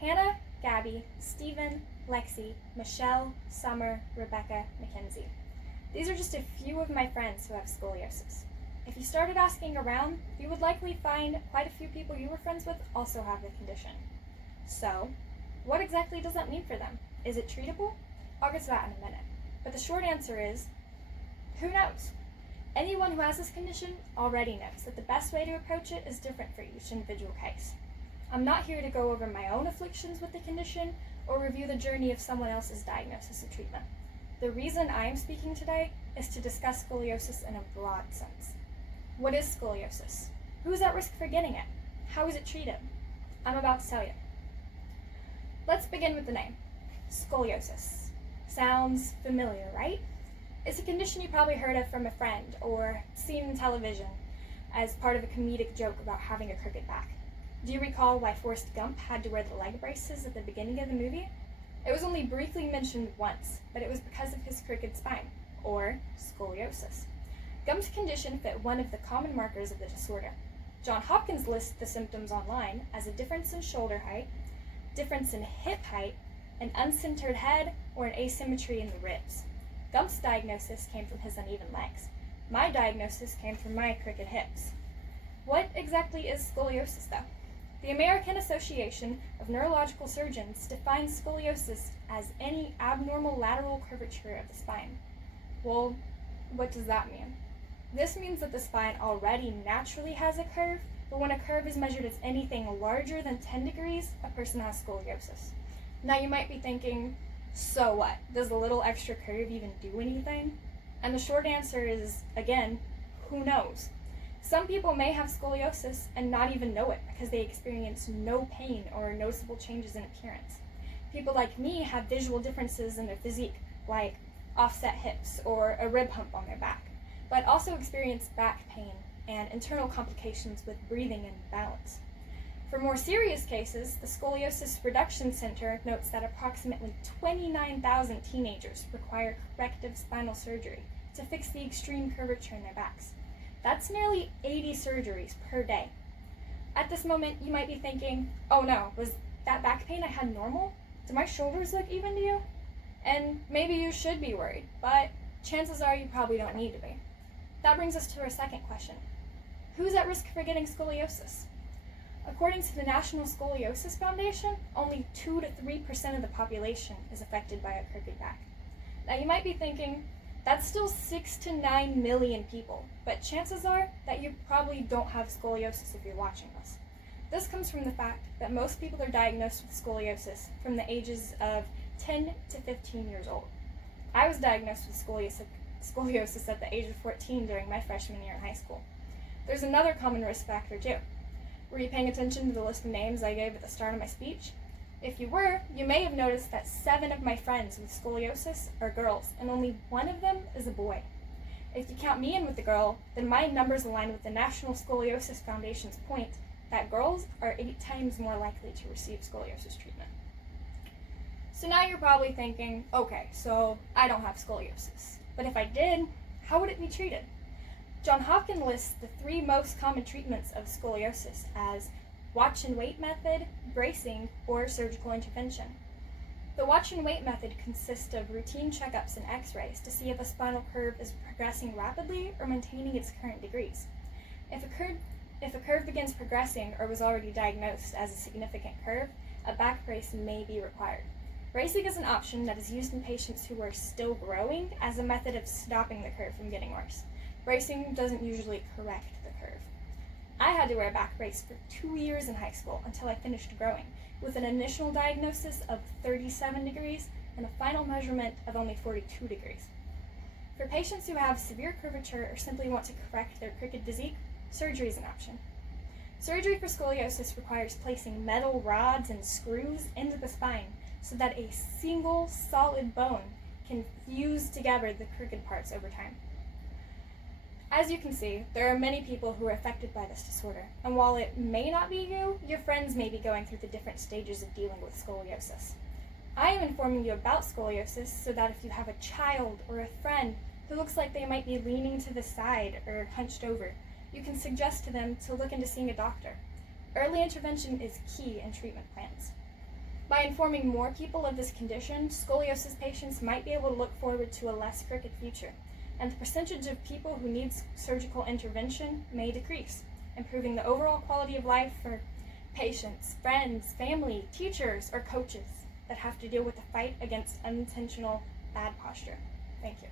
Hannah, Gabby, Stephen, Lexi, Michelle, Summer, Rebecca, Mackenzie. These are just a few of my friends who have scoliosis. If you started asking around, you would likely find quite a few people you were friends with also have the condition. So, what exactly does that mean for them? Is it treatable? I'll get to that in a minute. But the short answer is, who knows? Anyone who has this condition already knows that the best way to approach it is different for each individual case. I'm not here to go over my own afflictions with the condition or review the journey of someone else's diagnosis and treatment. The reason I am speaking today is to discuss scoliosis in a broad sense. What is scoliosis? Who is at risk for getting it? How is it treated? I'm about to tell you. Let's begin with the name. Scoliosis. Sounds familiar, right? It's a condition you probably heard of from a friend or seen in television as part of a comedic joke about having a crooked back. Do you recall why Forrest Gump had to wear the leg braces at the beginning of the movie? It was only briefly mentioned once, but it was because of his crooked spine, or scoliosis. Gump's condition fit one of the common markers of the disorder. Johns Hopkins lists the symptoms online as a difference in shoulder height, difference in hip height, an uncentered head, or an asymmetry in the ribs. Gump's diagnosis came from his uneven legs. My diagnosis came from my crooked hips. What exactly is scoliosis, though? The American Association of Neurological Surgeons defines scoliosis as any abnormal lateral curvature of the spine. Well, what does that mean? This means that the spine already naturally has a curve, but when a curve is measured as anything larger than 10 degrees, a person has scoliosis. Now you might be thinking, so what? Does a little extra curve even do anything? And the short answer is, again, who knows? Some people may have scoliosis and not even know it because they experience no pain or noticeable changes in appearance. People like me have visual differences in their physique, like offset hips or a rib hump on their back, but also experience back pain and internal complications with breathing and balance. For more serious cases, the Scoliosis Reduction Center notes that approximately 29,000 teenagers require corrective spinal surgery to fix the extreme curvature in their backs. That's nearly 80 surgeries per day. At this moment, you might be thinking, oh no, was that back pain I had normal? Do my shoulders look even to you? And maybe you should be worried, but chances are you probably don't need to be. That brings us to our second question. Who's at risk for getting scoliosis? According to the National Scoliosis Foundation, only 2 to 3% of the population is affected by a crooked back. Now you might be thinking, that's still 6 to 9 million people, but chances are that you probably don't have scoliosis if you're watching this. This comes from the fact that most people are diagnosed with scoliosis from the ages of 10 to 15 years old. I was diagnosed with scoliosis at the age of 14 during my freshman year in high school. There's another common risk factor too. Were you paying attention to the list of names I gave at the start of my speech? If you were, you may have noticed that 7 of my friends with scoliosis are girls, and only 1 of them is a boy. If you count me in with the girl, then my numbers align with the National Scoliosis Foundation's point that girls are 8 times more likely to receive scoliosis treatment. So now you're probably thinking, okay, so I don't have scoliosis, but if I did, how would it be treated? Johns Hopkins lists the 3 most common treatments of scoliosis as watch and wait method, bracing, or surgical intervention. The watch and wait method consists of routine checkups and x-rays to see if a spinal curve is progressing rapidly or maintaining its current degrees. If a curve begins progressing or was already diagnosed as a significant curve, a back brace may be required. Bracing is an option that is used in patients who are still growing as a method of stopping the curve from getting worse. Bracing doesn't usually correct the curve. I had to wear a back brace for 2 years in high school until I finished growing, with an initial diagnosis of 37 degrees and a final measurement of only 42 degrees. For patients who have severe curvature or simply want to correct their crooked physique, surgery is an option. Surgery for scoliosis requires placing metal rods and screws into the spine so that a single solid bone can fuse together the crooked parts over time. As you can see, there are many people who are affected by this disorder, and while it may not be you, your friends may be going through the different stages of dealing with scoliosis. I am informing you about scoliosis so that if you have a child or a friend who looks like they might be leaning to the side or hunched over, you can suggest to them to look into seeing a doctor. Early intervention is key in treatment plans. By informing more people of this condition, scoliosis patients might be able to look forward to a less crooked future, and the percentage of people who need surgical intervention may decrease, improving the overall quality of life for patients, friends, family, teachers, or coaches that have to deal with the fight against unintentional bad posture. Thank you.